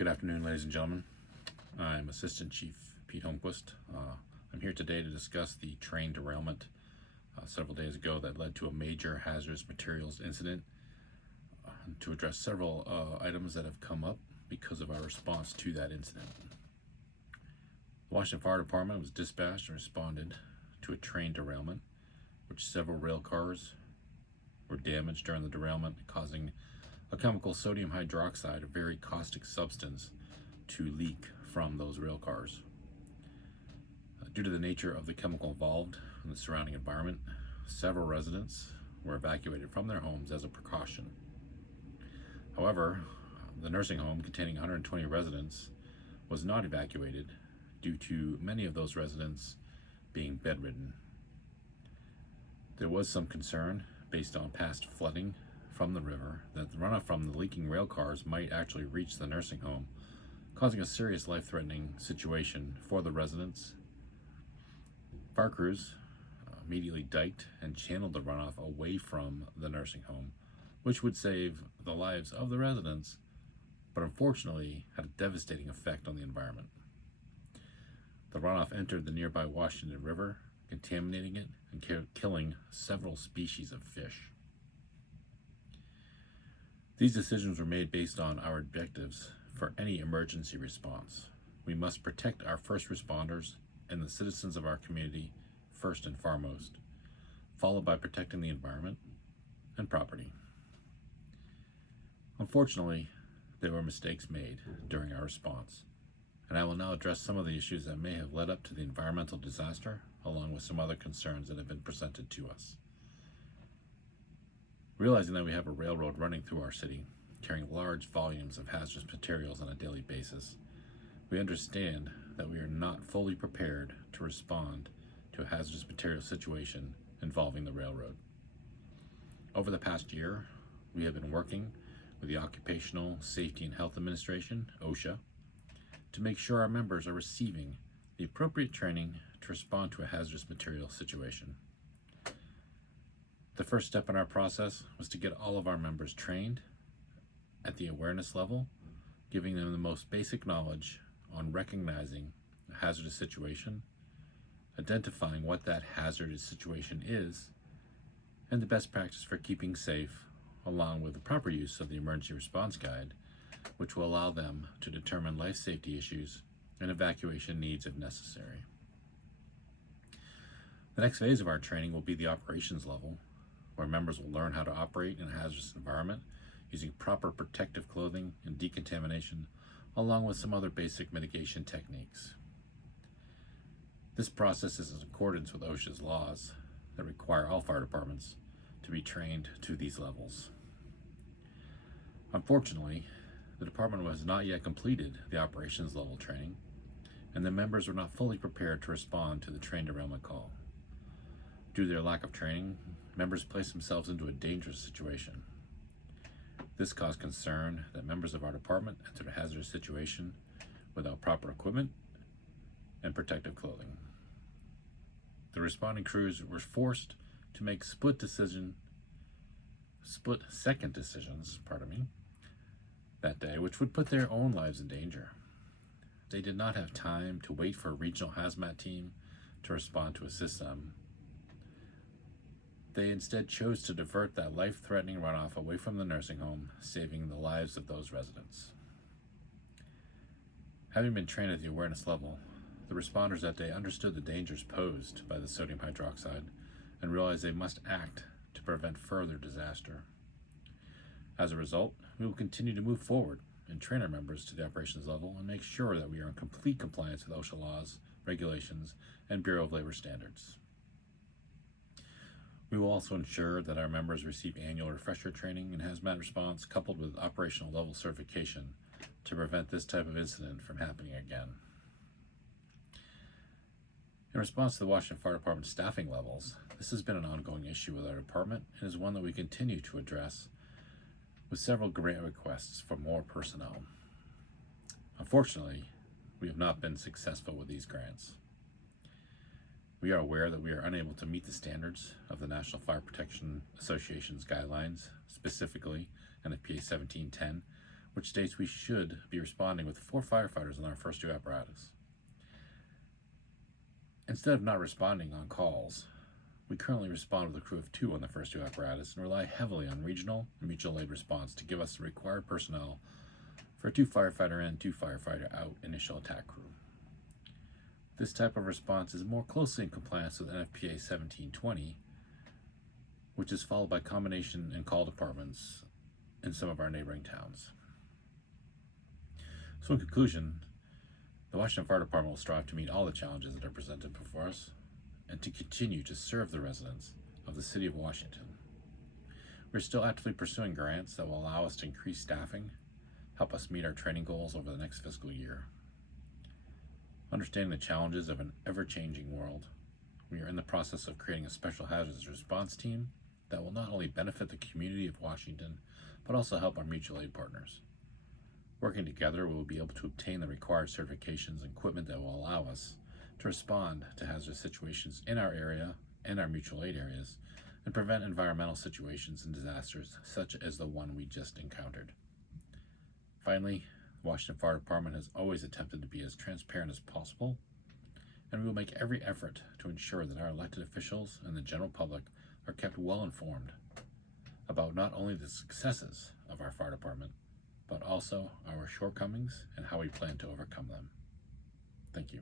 Good afternoon, ladies and gentlemen. I'm Assistant Chief Pete Holmquist. I'm here today to discuss the train derailment several days ago that led to a major hazardous materials incident, to address several items that have come up because of our response to that incident. The Washington Fire Department was dispatched and responded to a train derailment, which several rail cars were damaged during the derailment, causing a chemical sodium hydroxide, a very caustic substance, to leak from those rail cars. Due to the nature of the chemical involved in the surrounding environment, several residents were evacuated from their homes as a precaution. However, the nursing home containing 120 residents was not evacuated due to many of those residents being bedridden. There was some concern based on past flooding from the river that the runoff from the leaking rail cars might actually reach the nursing home, causing a serious life-threatening situation for the residents. Fire crews immediately diked and channeled the runoff away from the nursing home, which would save the lives of the residents, but unfortunately had a devastating effect on the environment. The runoff entered the nearby Washington River, contaminating it and killing several species of fish. These decisions were made based on our objectives for any emergency response. We must protect our first responders and the citizens of our community first and foremost, followed by protecting the environment and property. Unfortunately, there were mistakes made during our response, and I will now address some of the issues that may have led up to the environmental disaster, along with some other concerns that have been presented to us. Realizing that we have a railroad running through our city, carrying large volumes of hazardous materials on a daily basis, we understand that we are not fully prepared to respond to a hazardous material situation involving the railroad. Over the past year, we have been working with the Occupational Safety and Health Administration, OSHA, to make sure our members are receiving the appropriate training to respond to a hazardous material situation. The first step in our process was to get all of our members trained at the awareness level, giving them the most basic knowledge on recognizing a hazardous situation, identifying what that hazardous situation is, and the best practice for keeping safe, along with the proper use of the emergency response guide, which will allow them to determine life safety issues and evacuation needs if necessary. The next phase of our training will be the operations level, where members will learn how to operate in a hazardous environment using proper protective clothing and decontamination, along with some other basic mitigation techniques. This process is in accordance with OSHA's laws that require all fire departments to be trained to these levels. Unfortunately, the department has not yet completed the operations level training, and the members were not fully prepared to respond to the train derailment call. Due to their lack of training, members placed themselves into a dangerous situation. This caused concern that members of our department entered a hazardous situation without proper equipment and protective clothing. The responding crews were forced to make split-second decisions, that day, which would put their own lives in danger. They did not have time to wait for a regional hazmat team to respond to assist them. They instead chose to divert that life-threatening runoff away from the nursing home, saving the lives of those residents. Having been trained at the awareness level, the responders that day understood the dangers posed by the sodium hydroxide and realized they must act to prevent further disaster. As a result, we will continue to move forward and train our members to the operations level and make sure that we are in complete compliance with OSHA laws, regulations, and Bureau of Labor standards. We will also ensure that our members receive annual refresher training in hazmat response coupled with operational level certification to prevent this type of incident from happening again. In response to the Washington Fire Department staffing levels, this has been an ongoing issue with our department and is one that we continue to address with several grant requests for more personnel. Unfortunately, we have not been successful with these grants. We are aware that we are unable to meet the standards of the National Fire Protection Association's guidelines, specifically NFPA 1710, which states we should be responding with 4 firefighters on our first 2 apparatus. Instead of not responding on calls, we currently respond with a crew of 2 on the first 2 apparatus and rely heavily on regional and mutual aid response to give us the required personnel for a 2 firefighter in, 2 firefighter out initial attack crew. This type of response is more closely in compliance with NFPA 1720, which is followed by combination and call departments in some of our neighboring towns. So in conclusion, the Washington Fire Department will strive to meet all the challenges that are presented before us and to continue to serve the residents of the City of Washington. We're still actively pursuing grants that will allow us to increase staffing, help us meet our training goals over the next fiscal year. Understanding the challenges of an ever-changing world, we are in the process of creating a special hazards response team that will not only benefit the community of Washington, but also help our mutual aid partners. Working together, we will be able to obtain the required certifications and equipment that will allow us to respond to hazardous situations in our area and our mutual aid areas and prevent environmental situations and disasters such as the one we just encountered. Finally, the Washington Fire Department has always attempted to be as transparent as possible, and we will make every effort to ensure that our elected officials and the general public are kept well informed about not only the successes of our fire department, but also our shortcomings and how we plan to overcome them. Thank you.